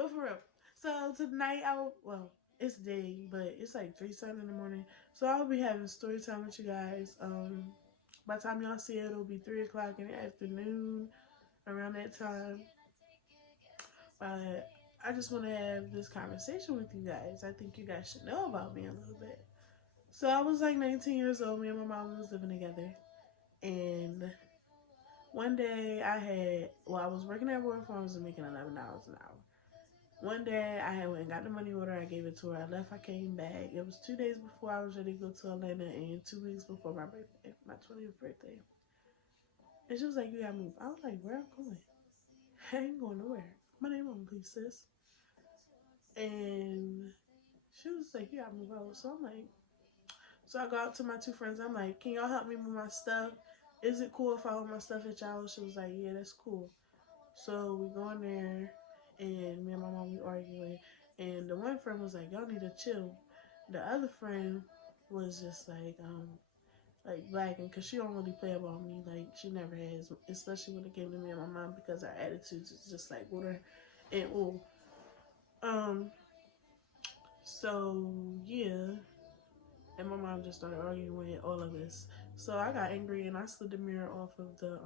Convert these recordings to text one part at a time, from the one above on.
But for real. So tonight well, it's day, but it's like 3 something in the morning. So I'll be having story time with you guys. By the time y'all see it, it'll be 3 o'clock in the afternoon around that time. But I just want to have this conversation with you guys. I think you guys should know about me a little bit. So I was like 19 years old. Me and my mom was living together, and one day I was working at Royal Farms and making $11 an hour. One day I had went and got the money order. I gave it to her. I left. I came back. It was 2 days before I was ready to go to Atlanta, and 2 weeks before my birthday, my 20th birthday. And she was like, "You gotta move." I was like, "Where I'm going? I ain't going nowhere. My name on please, sis." And she was like, "You gotta move out." So I'm like, so I go out to my two friends. I'm like, "Can y'all help me move my stuff? Is it cool if I hold my stuff at y'all?" She was like, "Yeah, that's cool." So we go in there, and me and my mom we arguing, and the one friend was like, "Y'all need to chill." The other friend was just like blacking because she don't really play about me. Like she never has, especially when it came to me and my mom because our attitudes is just like water and oil. Um. So yeah, and my mom just started arguing with all of us. So I got angry and I slid the mirror off of the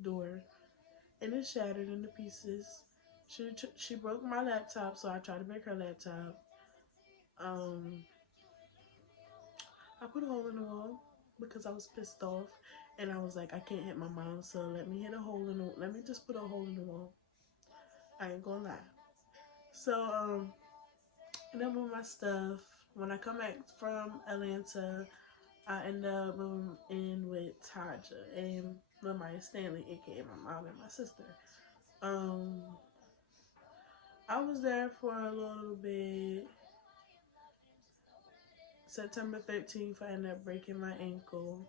door, and it shattered into pieces. She broke my laptop, so I tried to break her laptop. Um, I put a hole in the wall because I was pissed off, and I was like, I can't hit my mom, so let me just put a hole in the wall. I ain't gonna lie. So and then with my stuff, when I come back from Atlanta, I end up moving in with Taja and Lamaya Stanley, aka my mom and my sister. Um, I was there for a little bit. September 13th, I ended up breaking my ankle.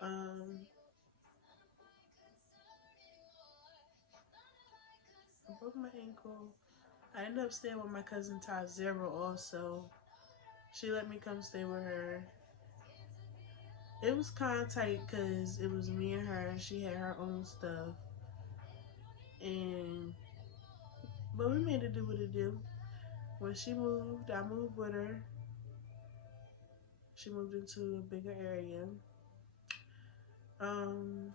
Um, I broke my ankle. I ended up staying with my cousin Ty Zero also. She let me come stay with her. It was kind of tight because it was me and her. She had her own stuff. And, but we made it do what it do. When she moved, I moved with her. She moved into a bigger area. Um,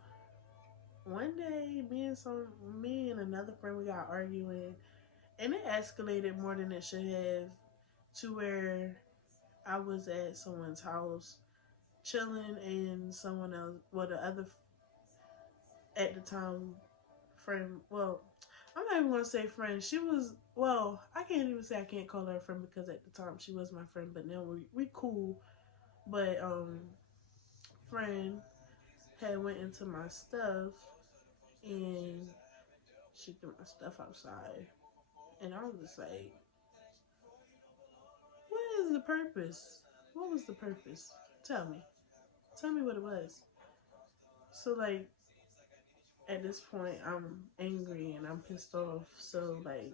one day, me and another friend, we got arguing, and it escalated more than it should have, to where I was at someone's house chilling, and someone else, well, the other at the time friend, well, I'm not even gonna say friend. She was, well, I can't even say I can't call her a friend because at the time she was my friend, but now we cool. But friend had went into my stuff and she threw my stuff outside. And I was just like, what is the purpose? What was the purpose? Tell me. Tell me what it was. So, like, at this point, I'm angry and I'm pissed off. So, like,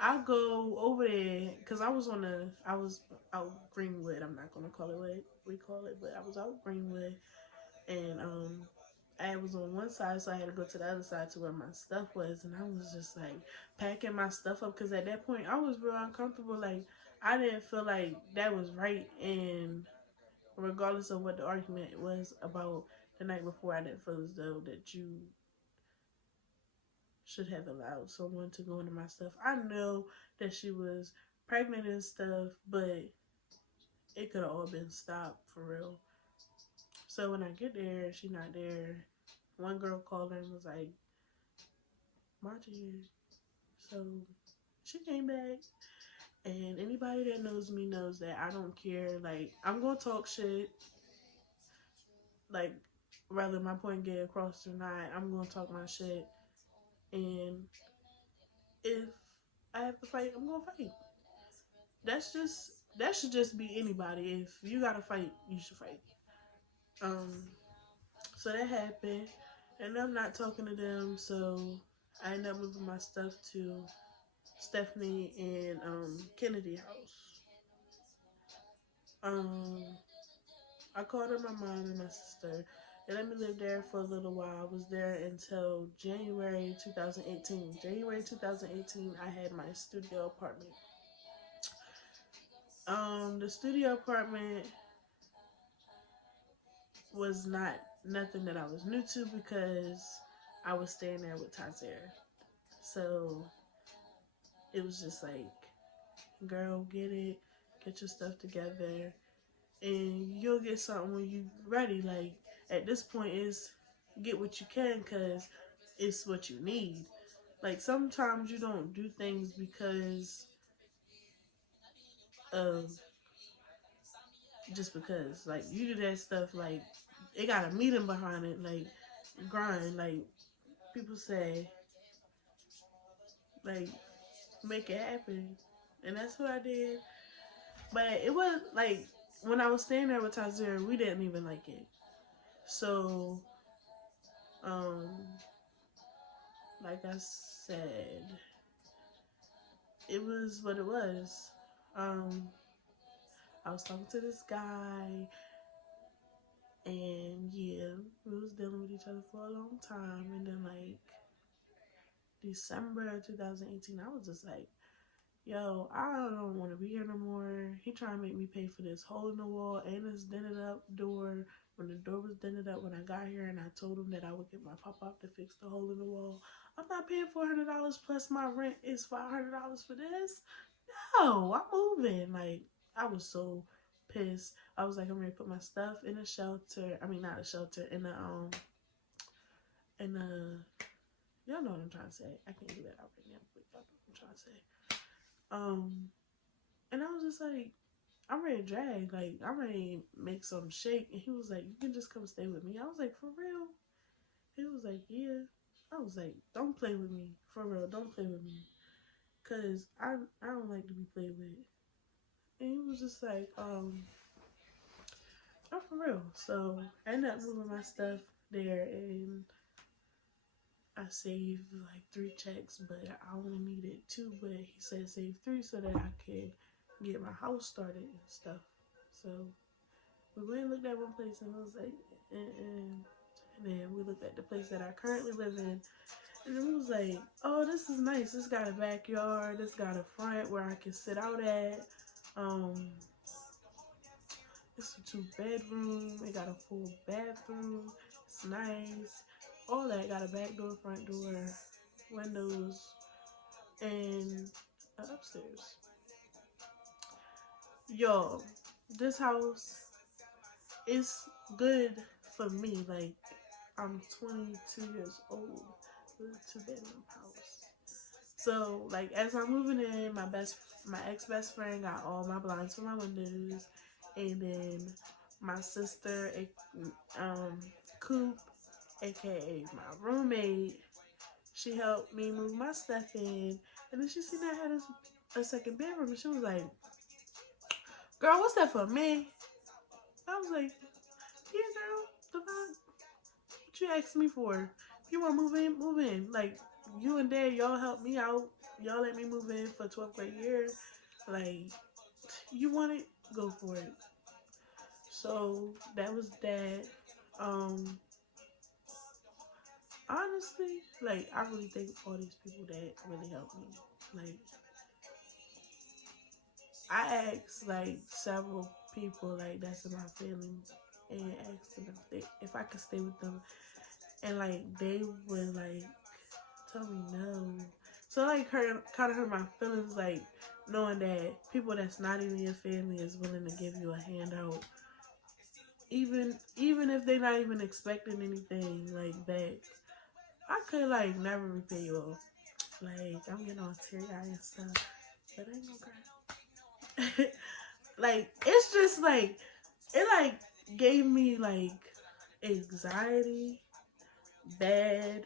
I go over there because I was out Greenwood. I'm not going to call it what we call it, but I was out Greenwood. And, I was on one side, so I had to go to the other side to where my stuff was, and I was just like packing my stuff up because at that point I was real uncomfortable. Like I didn't feel like that was right, and regardless of what the argument was about the night before, I didn't feel as though that you should have allowed someone to go into my stuff. I know that she was pregnant and stuff, but it could have all been stopped for real. So when I get there, she not there. One girl called her and was like, Marta here. So she came back, and anybody that knows me knows that I don't care. Like I'm gonna talk shit, like whether my point get across or not. I'm gonna talk my shit, and if I have to fight, I'm gonna fight. That should just be anybody. If you gotta fight, you should fight. Um, so that happened, and I'm not talking to them. So I ended up moving my stuff to Stephanie and Kennedy house. Um, I called her my mom and my sister. They let me live there for a little while. I was there until January 2018. January 2018, I had my studio apartment. The studio apartment was not nothing that I was new to because I was staying there with Tazer. So it was just like, girl, get it, get your stuff together, and you'll get something when you ready. Like at this point, is get what you can because it's what you need. Like sometimes you don't do things because of just because. Like you do that stuff like it got a meaning behind it. Like grind. Like people say, like make it happen, and that's what I did. But it was like when I was staying there with Tazer, we didn't even like it. So, um, like I said, it was what it was. Um, I was talking to this guy, and yeah, we was dealing with each other for a long time. And then like December 2018, I was just like, yo, I don't want to be here no more. He trying to make me pay for this hole in the wall and this dented up door. When the door was dented up when I got here, and I told him that I would get my pop-up to fix the hole in the wall. I'm not paying $400 plus my rent is $500 for this. No, I'm moving. Like I was so pissed. I was like, I'm ready to put my stuff in a shelter. I mean, not a shelter, in a y'all know what I'm trying to say. I can't do that out right now, but y'all know what I'm trying to say. And I was just like, I'm ready to drag. Like, I'm ready to make some shake. And he was like, you can just come stay with me. I was like, for real? He was like, yeah. I was like, don't play with me. For real, don't play with me. Because I don't like to be played with. And he was just like, oh, for real. So I ended up moving my stuff there, and I saved like 3 checks, but I only needed 2. But he said save 3 so that I could get my house started and stuff. So we went and looked at one place, and I was like, and then we looked at the place that I currently live in, and it was like, oh, this is nice. This got a backyard. This got a front where I can sit out at. It's a 2-bedroom. It got a full bathroom. It's nice. All that. Got a back door, front door, windows, and upstairs. Yo, this house is good for me. Like, I'm 22 years old with a 2-bedroom house. So, like, as I'm moving in, my ex-best friend got all my blinds for my windows. And then my sister, Coop, aka my roommate, she helped me move my stuff in. And then she seen I had a second bedroom, and she was like, girl, what's that for me? I was like, yeah, girl, the fuck? What you asked me for? If you want to move in, move in. Like, you and Dad, y'all helped me out. Y'all let me move in for 12th grade year. Like, you want it? Go for it. So that was that. Honestly, like, I really thank all these people that really helped me. Like, I asked like several people like that's in my family and asked them if I could stay with them, and like they would like tell me no. So like kind of hurt my feelings, like knowing that people that's not even your family is willing to give you a handout, even if they're not even expecting anything like back. I could like never repay you all. Like I'm getting all teary eyed and stuff, but I ain't gonna cry. Like it's just like it like gave me like anxiety bad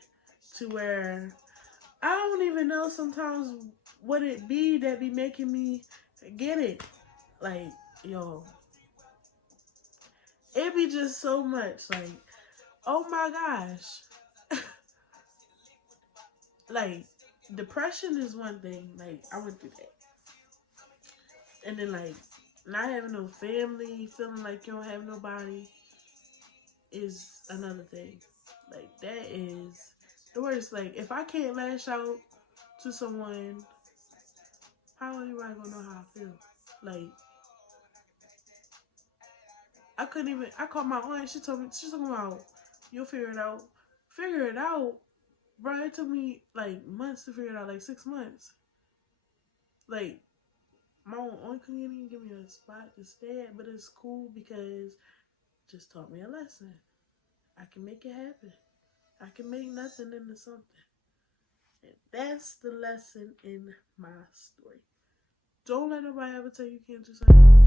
to where I don't even know sometimes what it be that be making me get it. Like, yo, it be just so much. Like, oh my gosh. Like, depression is one thing. Like, I went through that. And then, like, not having no family, feeling like you don't have nobody. is another thing. Like, that is the worst. Like, if I can't lash out to someone, how anybody gonna know how I feel? Like, I couldn't even. I called my aunt. She told me. She's talking about, you'll figure it out. Figure it out, bro. It took me like months to figure it out. Like 6 months. Like, my aunt couldn't even give me a spot to stay at, but it's cool because it just taught me a lesson. I can make it happen. I can make nothing into something. And that's the lesson in my story. Don't let nobody ever tell you can't do something.